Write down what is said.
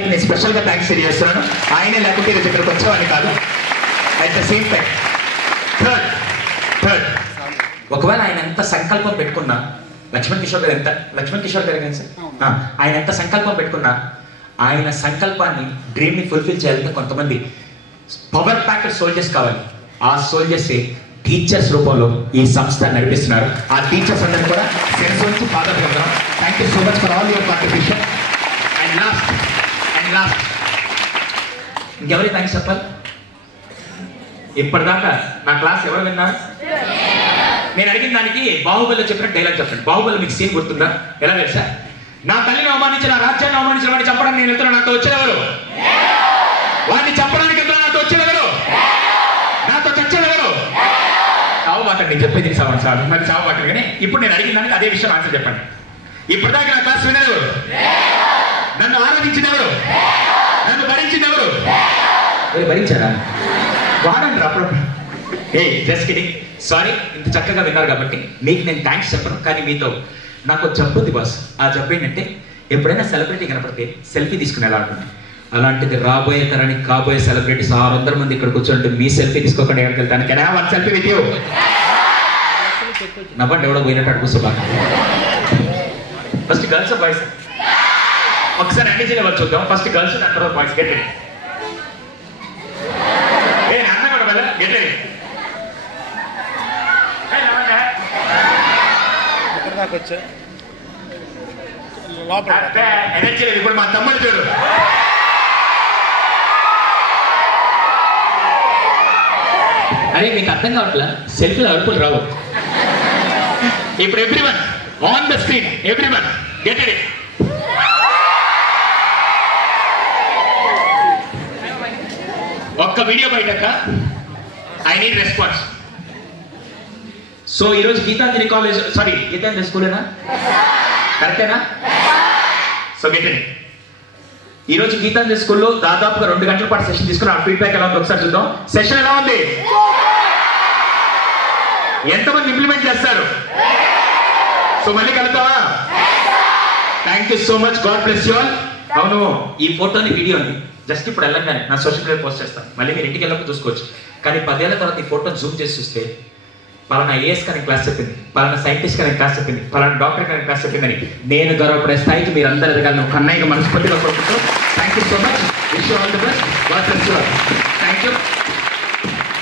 గారికి నేను స్పెషల్గా థ్యాంక్స్ తెలియజేస్తున్నాను. ఆయనే లేకుంటే ఈరోజు ఇక్కడికి వచ్చేవాడిని కాదు. At the same time third ఒకవేళ ఆయన ఎంత సంకల్పం పెట్టుకున్నా, లక్ష్మణ్ కిషోర్ గారు కానీ సార్, ఆయన ఎంత సంకల్పం పెట్టుకున్నా ఆయన సంకల్పాన్ని, డ్రీమ్ని ఫుల్ఫిల్ చేయాలంటే కొంతమంది పవర్ ప్యాకెట్ సోల్జర్స్ కావాలి. ఆ సోల్జర్స్ టీచర్స్ రూపంలో ఈ సంస్థ నడిపిస్తున్నారు. ఆ టీచర్స్ అందరూ కూడా సెన్స్ నుంచి ఫాదర్ కదా. Thank you so much for all your contribution. And last ఇంకెవరికి థ్యాంక్స్ చెప్పాలి? ఇప్పటిదాకా నా క్లాస్ ఎవరు విన్నారు? నేను అడిగిన దానికి బాహుబలిలో చెప్పిన డైలాగ్ చెప్పండి. బాహుబలి మీకు సీన్ గుర్తుందా? ఎలా తెలుసా? నా తల్లిని అవమానించిన, రాజ్యాన్ని అవమానించిన వాడిని చంపడానికి నేను వెళ్తున్నా. నాతో వచ్చేదెవరు? వాడిని చంపడానికి వెళ్తున్నా. నాతో వచ్చేదెవరు? నాతో చచ్చేదెవరు? చావు మాట్లాడి నేను చెప్పేది చాలు, మరి చావు మాట్లాడు. కానీ ఇప్పుడు నేను అడిగిన దానికి అదే విషయం ఆన్సర్ చెప్పండి. ఇప్పటిదాకా నా క్లాస్ వినేదెవరు? నన్ను ఆరాధించినెవరు? నన్ను భరించినెవరు? భరించారా? వాడండి అప్పుడప్పుడు. Just kidding. సారీ, ఇంత చక్కగా విన్నారు కాబట్టి మీకు నేను థ్యాంక్స్ చెప్పను. కానీ మీతో నాకు జబ్బు ఉంది బాస్. ఆ జబ్బు ఏంటంటే ఎప్పుడైనా సెలబ్రిటీ కనపడితే సెల్ఫీ తీసుకునేలా ఉంటుంది. అలాంటిది రాబోయే తరానికి కాబోయే సెలబ్రిటీస్ 600 మంది ఇక్కడ కూర్చోండి. మీ సెల్ఫీ తీసుకోకుండా ఎక్కడికి వెళ్తాను? Can I have one selfie with you? నవ్వండి, ఎవడో పోయినట్టు కూర్చోబా. ఫస్ట్ గర్ల్స్ బాయ్స్ ఒకసారి అన్ని చేయవచ్చు చూద్దాం. ఫస్ట్ గర్ల్స్, దాని తర్వాత బాయ్స్. Get ready. అన్న కూడా బల గెట్ రెడీ. ఎనర్జీ లేదు. ఇప్పుడు మా తమ్ముడు చూడు. అరే మీకు అర్థం కావట్లా? సెల్ఫీలు అరుపులు రావు. ఇప్పుడు everyone on the screen, everyone get ready. ఒక్క వీడియో బయటక ఐ నీడ్ రెస్పాన్స్. సో ఈరోజు గీతాంజలి కాలేజ్, సారీ గీతాంజలి స్కూలేనా? కరెక్టేనా? So get ready. ఈరోజు గీతాంజలి స్కూల్లో దాదాపుగా 2 గంటల పాటు సెషన్ తీసుకుని ఆ ఫీడ్బ్యాక్ ఎలా ఉందో ఒకసారి చూద్దాం. సెషన్ ఎలా ఉంది? ఎంతమంది ఇంప్లిమెంట్ చేస్తారు? సో మళ్ళీ కలుద్దామా? Thank you so much. God bless you all. అవును, ఈ ఫోటోని, వీడియోని జస్ట్ ఇప్పుడు వెళ్ళంగానే నా సోషల్ మీడియా పోస్ట్ చేస్తాను. మళ్ళీ మీరు ఇంటికి వెళ్ళకపోతే చూసుకోవచ్చు. కానీ 10 ఏళ్ల తర్వాత ఈ ఫోటోని జూమ్ చేసి చూస్తే పలానా ఏఎస్ కానీ క్లాస్ చెప్పింది, పలానా సైంటిస్ట్ కానీ క్లాస్ చెప్పింది, పలానా డాక్టర్ కానీ క్లాస్ చెప్పిందని నేను గర్వపడే స్థాయికి మీరు అందరూ ఎదగాలని ఒక అన్నయ్యగా మనస్ఫూర్తిగా కోరుకుంటూ thank you so much. Wish you all the best. God bless you all. Thank you.